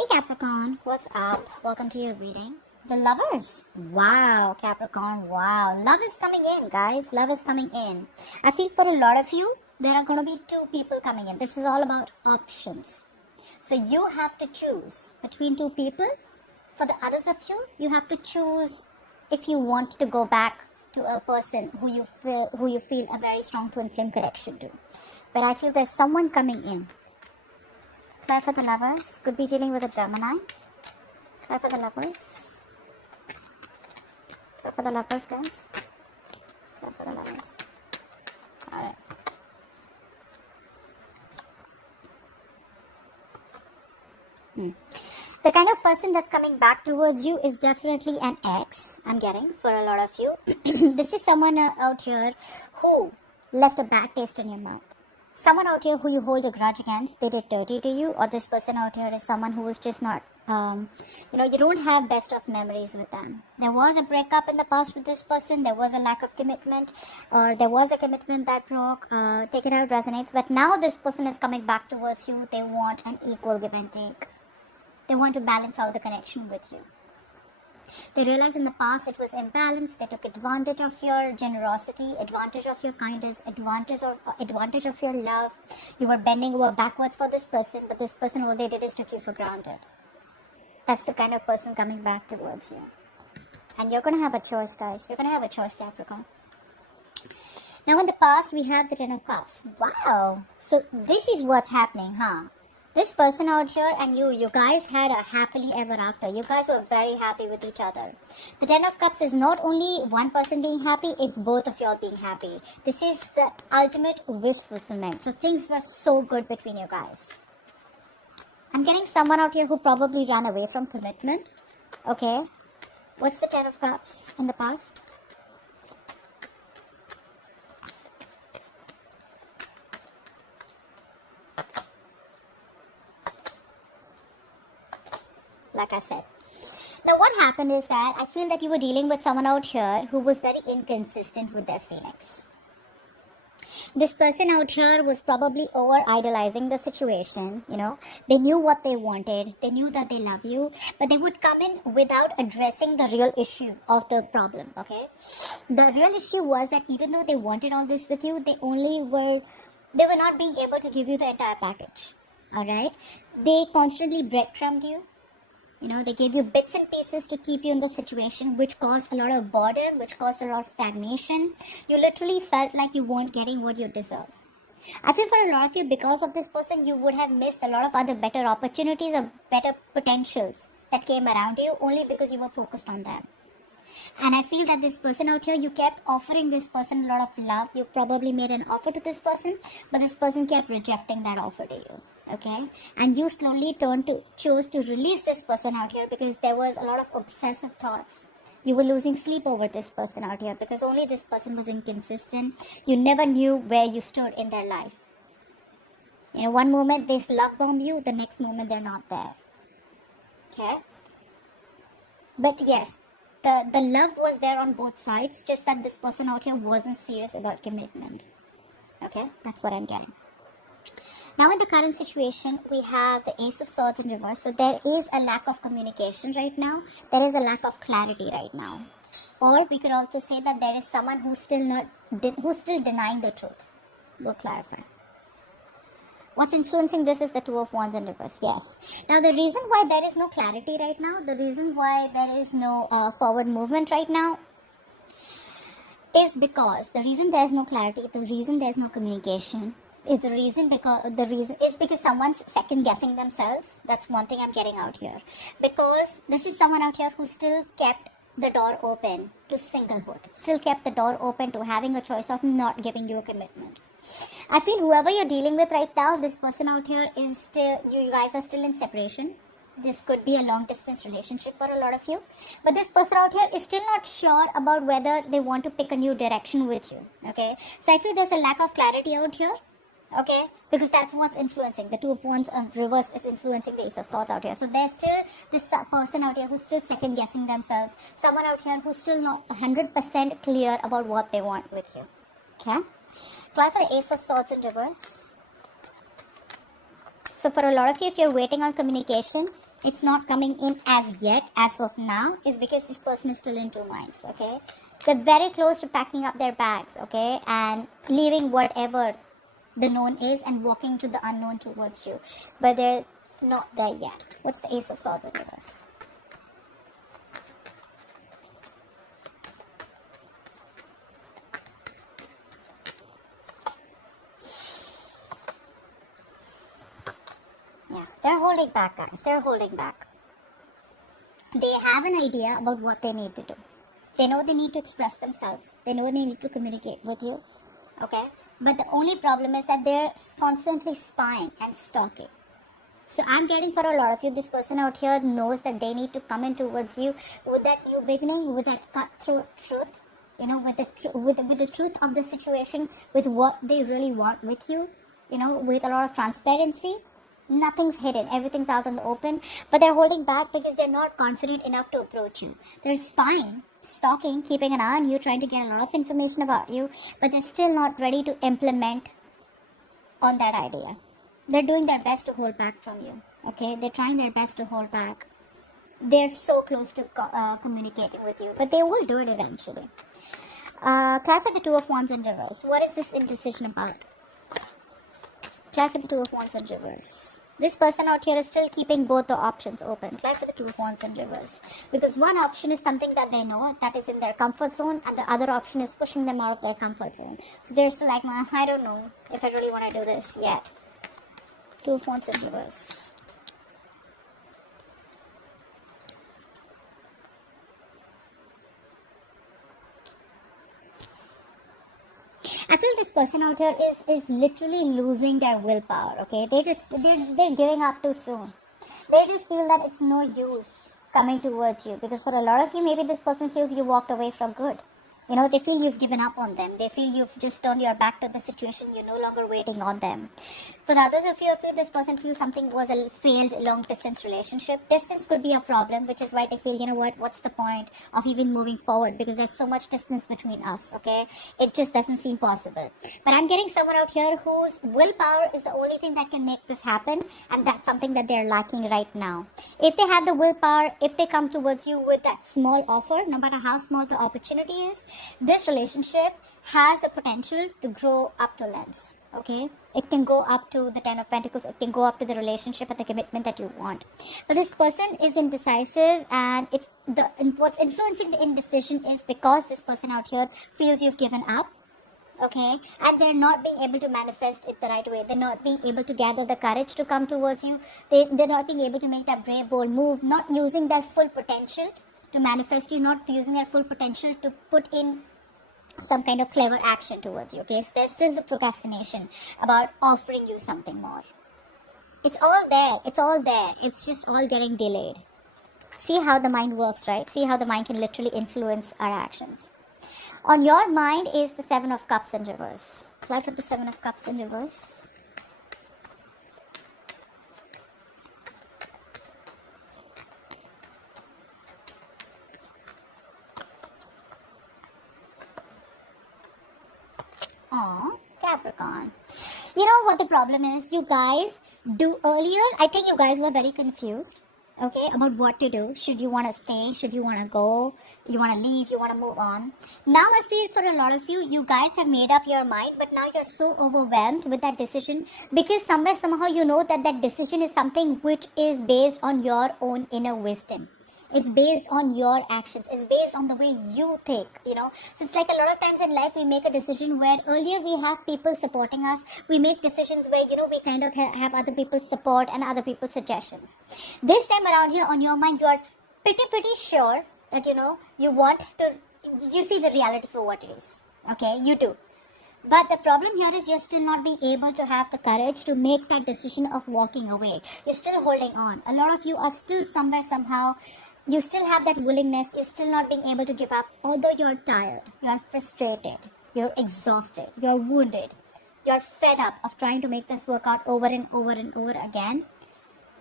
Hey Capricorn, what's up? Welcome to your reading. The lovers. Wow, Capricorn, wow. Love is coming in, guys. Love is coming in. I feel for a lot of you, there are going to be two people coming in. This is all about options. So you have to choose between two people. For the others of you, you have to choose if you want to go back to a person who you feel a very strong twin flame connection to. But I feel there's someone coming in. Try for the lovers. Could be dealing with a Gemini. Try for the lovers. Try for the lovers, guys. Try for the lovers. Alright. The kind of person that's coming back towards you is definitely an ex, I'm getting, for a lot of you. This is someone out here who left a bad taste in your mouth. Someone out here who you hold a grudge against, they did dirty to you, or this person out here is someone who is just not, you don't have best of memories with them. There was a breakup in the past with this person, there was a lack of commitment, or there was a commitment that broke, take it out, resonates, but now this person is coming back towards you, they want an equal give and take. They want to balance out the connection with you. They realized in the past it was imbalanced. They took advantage of your generosity, advantage of your kindness, advantage of your love. You were bending over backwards for this person, but this person, all they did is took you for granted. That's the kind of person coming back towards you. And you're going to have a choice, guys. You're going to have a choice, Capricorn. Now in the past, we have the Ten of Cups. Wow. So this is what's happening, huh? This person out here and you guys had a happily ever after. You guys were very happy with each other. The Ten of Cups is not only one person being happy, it's both of y'all being happy. This is the ultimate wish fulfillment. So things were so good between you guys. I'm getting someone out here who probably ran away from commitment. Okay. What's the Ten of Cups in the past? Like I said. Now what happened is that I feel that you were dealing with someone out here who was very inconsistent with their feelings. This person out here was probably over idolizing the situation, They knew what they wanted. They knew that they love you, but they would come in without addressing the real issue of the problem, okay? The real issue was that even though they wanted all this with you, they were not being able to give you the entire package, all right? They constantly breadcrumbed you. They gave you bits and pieces to keep you in the situation, which caused a lot of boredom, which caused a lot of stagnation. You literally felt like you weren't getting what you deserve. I feel for a lot of you, because of this person, you would have missed a lot of other better opportunities or better potentials that came around you only because you were focused on them. And I feel that this person out here, you kept offering this person a lot of love. You probably made an offer to this person, but this person kept rejecting that offer to you. Okay, and you slowly chose to release this person out here because there was a lot of obsessive thoughts. You were losing sleep over this person out here because only this person was inconsistent. You never knew where you stood in their life. One moment they love bomb you, the next moment they're not there. Okay, but yes, the love was there on both sides, just that this person out here wasn't serious about commitment. Okay, that's what I'm getting. Now in the current situation, we have the Ace of Swords in reverse. So there is a lack of communication right now. There is a lack of clarity right now. Or we could also say that there is someone who's still denying the truth. We'll clarify. What's influencing this is the Two of Wands in reverse. Yes. Now the reason why there is no clarity right now, the reason why there is no forward movement right now, is because the reason there's no clarity, the reason there's no communication, is because someone's second guessing themselves. That's one thing I'm getting out here. Because this is someone out here who still kept the door open to singlehood, still kept the door open to having a choice of not giving you a commitment. I feel whoever you're dealing with right now, this person out here is still, you guys are still in separation. This could be a long distance relationship for a lot of you. But this person out here is still not sure about whether they want to pick a new direction with you. Okay. So I feel there's a lack of clarity out here. Okay, because that's what's influencing. The Two of Wands reverse is influencing the Ace of Swords out here. So there's still this person out here who's still second guessing themselves. Someone out here who's still not 100% clear about what they want with you. Okay, try for the Ace of Swords in reverse. So for a lot of you, if you're waiting on communication, it's not coming in as yet, as of now, is because this person is still in two minds, okay? They're very close to packing up their bags, okay, and leaving whatever the known is and walking to the unknown towards you, but they're not there yet. What's the Ace of Swords in reverse? Yeah, they're holding back, guys. They're holding back. They have an idea about what they need to do. They know they need to express themselves. They know they need to communicate with you, okay? But the only problem is that they're constantly spying and stalking. So I'm getting, for a lot of you, this person out here knows that they need to come in towards you with that new beginning, with that cutthroat truth, you know, with the truth of the situation, with what they really want with you, you know, with a lot of transparency. Nothing's hidden, everything's out in the open, but they're holding back because they're not confident enough to approach you. They're spying, stalking, keeping an eye on you, trying to get a lot of information about you, but they're still not ready to implement on that idea. They're doing their best to hold back from you, okay? They're trying their best to hold back. They're so close to communicating with you, but they will do it eventually. Clarify the Two of Wands in reverse. What is this indecision about? Clarify the Two of Wands in reverse. This person out here is still keeping both the options open. Clarify the Two of Wands in reverse. Because one option is something that they know, that is in their comfort zone, and the other option is pushing them out of their comfort zone. So they're still like, I don't know if I really want to do this yet. Two of Wands in reverse. I feel this person out here is literally losing their willpower, okay? They're giving up too soon. They just feel that it's no use coming towards you, because for a lot of you, maybe this person feels you walked away from good. You know, they feel you've given up on them. They feel you've just turned your back to the situation. You're no longer waiting on them. For the others of you, I feel this person feels something was a failed long-distance relationship. Distance could be a problem, which is why they feel, you know what, what's the point of even moving forward? Because there's so much distance between us, okay? It just doesn't seem possible. But I'm getting someone out here whose willpower is the only thing that can make this happen, and that's something that they're lacking right now. If they have the willpower, if they come towards you with that small offer, no matter how small the opportunity is, this relationship has the potential to grow up to lengths, okay? It can go up to the Ten of Pentacles. It can go up to the relationship and the commitment that you want. But this person is indecisive, and what's influencing the indecision is because this person out here feels you've given up, okay? And they're not being able to manifest it the right way. They're not being able to gather the courage to come towards you. They're not being able to make that brave, bold move, not using their full potential to manifest you, not using their full potential to put in some kind of clever action towards you, okay? So there's still the procrastination about offering you something more. It's all there. It's all there. It's just all getting delayed. See how the mind works, right? See how the mind can literally influence our actions. On your mind is the Seven of Cups in reverse. Life of the Seven of Cups in reverse. Aw, Capricorn. You know what the problem is? You guys do earlier, I think you guys were very confused, okay, about what to do. Should you want to stay? Should you want to go? You want to leave? You want to move on? Now I feel for a lot of you, you guys have made up your mind, but now you're so overwhelmed with that decision because somehow you know that that decision is something which is based on your own inner wisdom. It's based on your actions. It's based on the way you think, you know. So it's like a lot of times in life we make a decision where earlier we have people supporting us. We make decisions where, you know, we kind of have other people's support and other people's suggestions. This time around here on your mind, you are pretty sure that, you know, you see the reality for what it is. Okay, you do. But the problem here is you're still not being able to have the courage to make that decision of walking away. You're still holding on. A lot of you are still somewhere, somehow, you still have that willingness. You're still not being able to give up. Although you're tired, you're frustrated, you're exhausted, you're wounded, you're fed up of trying to make this work out over and over and over again.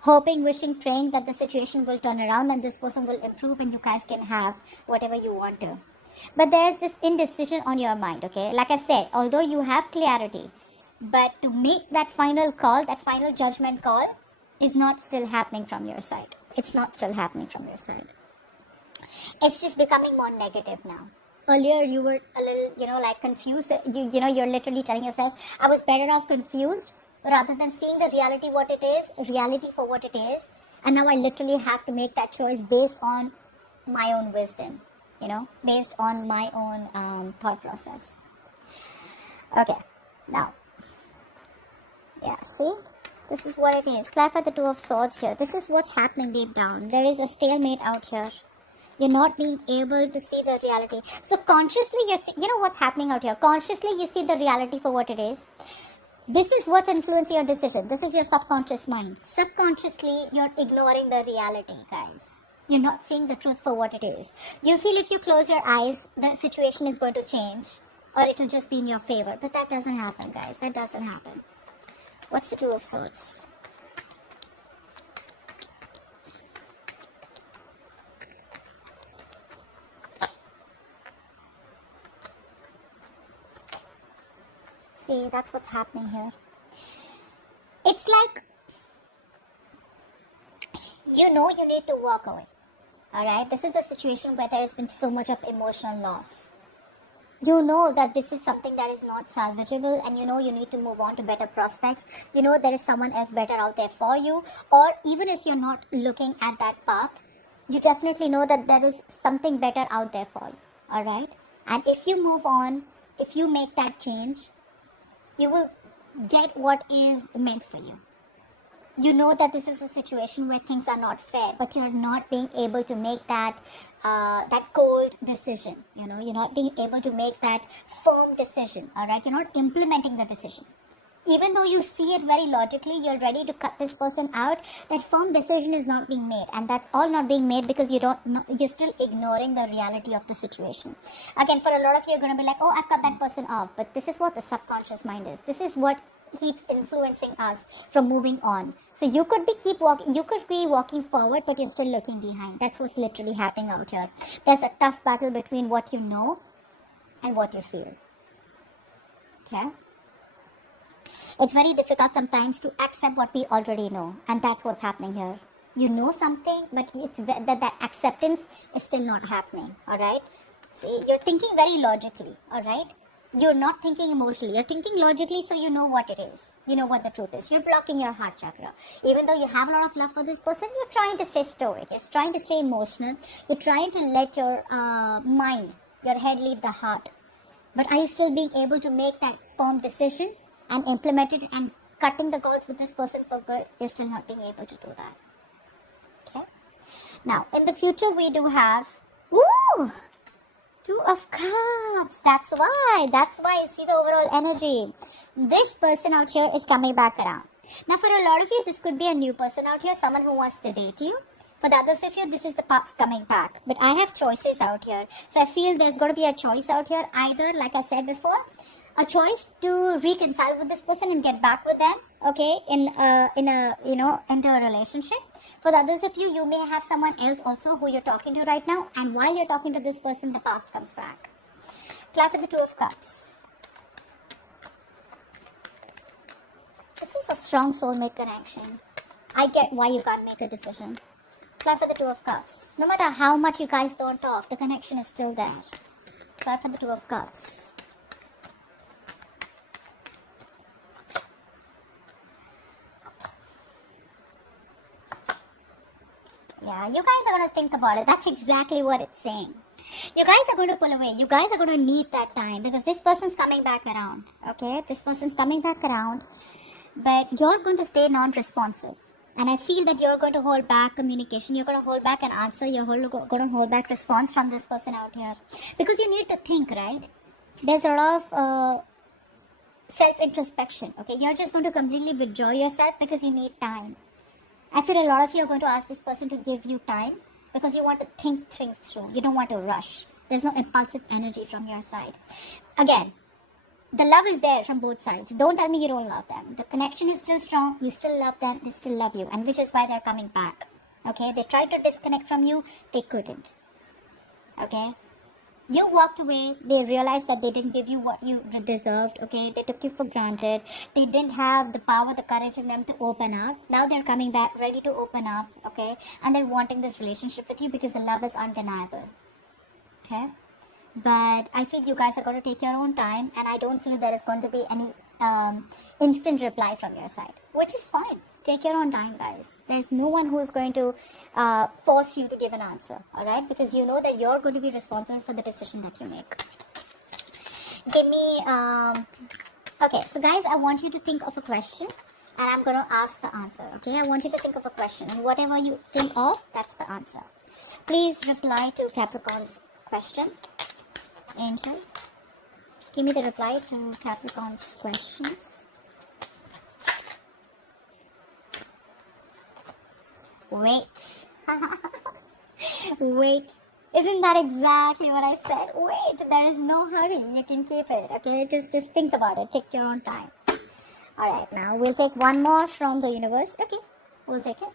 Hoping, wishing, praying that the situation will turn around and this person will improve and you guys can have whatever you want to. But there's this indecision on your mind, okay? Like I said, although you have clarity, but to make that final call, that final judgment call is not still happening from your side. It's not still happening from your side. It's just becoming more negative now. Earlier you were a little, like confused. You're literally telling yourself, I was better off confused rather than seeing the reality reality for what it is. And now I literally have to make that choice based on my own wisdom, based on my own thought process. Okay, now, yeah, see? This is what it is. Clarify the Two of Swords here. This is what's happening deep down. There is a stalemate out here. You're not being able to see the reality. So consciously, what's happening out here. Consciously, you see the reality for what it is. This is what's influencing your decision. This is your subconscious mind. Subconsciously, you're ignoring the reality, guys. You're not seeing the truth for what it is. You feel if you close your eyes, the situation is going to change, or it will just be in your favor. But that doesn't happen, guys. That doesn't happen. What's the Two of Swords? See, that's what's happening here. It's like, you need to walk away. Alright, this is the situation where there has been so much of emotional loss. You know that this is something that is not salvageable, and you need to move on to better prospects. There is someone else better out there for you, or even if you're not looking at that path, you definitely know that there is something better out there for you. Alright, and if you move on, if you make that change, you will get what is meant for you. You know that this is a situation where things are not fair, but you're not being able to make that cold decision. You're not being able to make that firm decision. All right, you're not implementing the decision. Even though you see it very logically, you're ready to cut this person out. That firm decision is not being made, and that's all not being made because you're still ignoring the reality of the situation. Again, for a lot of you, you're going to be like, oh, I've cut that person off. But this is what the subconscious mind is. This is what keeps influencing us from moving on. So you could be walking forward, but you're still looking behind. That's what's literally happening out here. There's a tough battle between what you know and what you feel. Okay? It's very difficult sometimes to accept what we already know, and that's what's happening here. You know something, but it's that acceptance is still not happening. All right? See, you're thinking very logically. All right? You're not thinking emotionally. You're thinking logically, so you know what it is. You know what the truth is. You're blocking your heart chakra. Even though you have a lot of love for this person, you're trying to stay stoic. You're trying to stay emotional. You're trying to let your mind, your head lead the heart. But are you still being able to make that firm decision and implement it and cutting the cords with this person for good? You're still not being able to do that. Okay? Now, in the future, we do have... Ooh! Two of Cups. That's why I see the overall energy. This person out here is coming back around. Now, for a lot of you, this could be a new person out here, someone who wants to date you. For the others of you, this is the past coming back. But I have choices out here. So I feel there's going to be a choice out here. Either, like I said before, a choice to reconcile with this person and get back with them, okay, into a relationship. For the others of you, you may have someone else also who you're talking to right now, and while you're talking to this person, the past comes back. Clarify the Two of Cups. This is a strong soulmate connection. I get why you can't make a decision. Clarify the Two of Cups. No matter how much you guys don't talk, the connection is still there. Clarify the Two of Cups. Yeah, you guys are going to think about it. That's exactly what it's saying. You guys are going to pull away. You guys are going to need that time because this person's coming back around. Okay? This person's coming back around. But you're going to stay non-responsive. And I feel that you're going to hold back communication. You're going to hold back an answer. You're going to hold back response from this person out here. Because you need to think, right? There's a lot of self-introspection. Okay? You're just going to completely withdraw yourself because you need time. I feel a lot of you are going to ask this person to give you time because you want to think things through. You don't want to rush. There's no impulsive energy from your side. Again, the love is there from both sides. Don't tell me you don't love them. The connection is still strong. You still love them. They still love you. And which is why they're coming back. Okay? They tried to disconnect from you. They couldn't. Okay? You walked away, they realized that they didn't give you what you deserved, okay? They took you for granted. They didn't have the power, the courage in them to open up. Now they're coming back ready to open up, okay? And they're wanting this relationship with you because the love is undeniable, okay? But I feel you guys are going to take your own time, and I don't feel there is going to be any instant reply from your side, which is fine. Take your own time, guys. There's no one who is going to force you to give an answer, all right? Because you know that you're going to be responsible for the decision that you make. Give me, okay, so guys, I want you to think of a question, and I'm going to ask the answer, okay? I want you to think of a question, and whatever you think of, that's the answer. Please reply to Capricorn's question. Angels, give me the reply to Capricorn's questions. Wait. Wait. Isn't that exactly what I said? Wait, there is no hurry. You can keep it, okay? Just think about it. Take your own time. Alright, now we'll take one more from the universe. Okay, we'll take it.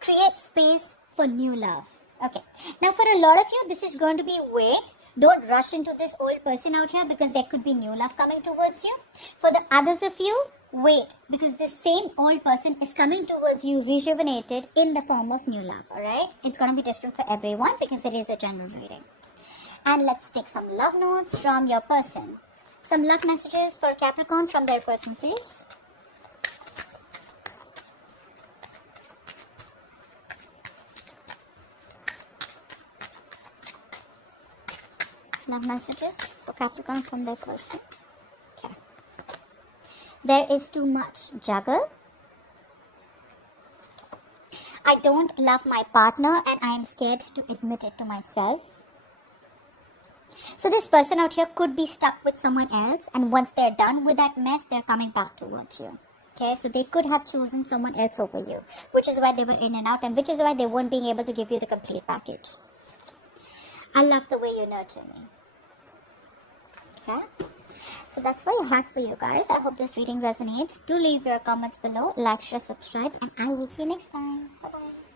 Create space for new love. Okay, now for a lot of you, this is going to be wait. Don't rush into this old person out here because there could be new love coming towards you. For the others of you, wait, because this same old person is coming towards you rejuvenated in the form of new love, alright? It's going to be different for everyone because it is a general reading. And let's take some love notes from your person. Some love messages for Capricorn from their person, please. Love messages for Capricorn from their person. Okay. There is too much juggle. I don't love my partner and I am scared to admit it to myself. So this person out here could be stuck with someone else, and once they're done with that mess, they're coming back towards you. Okay, so they could have chosen someone else over you, which is why they were in and out, and which is why they weren't being able to give you the complete package. I love the way you nurture me. Okay, so that's what I have for you guys. I hope this reading resonates. Do leave your comments below, like, share, subscribe, and I will see you next time. Bye bye.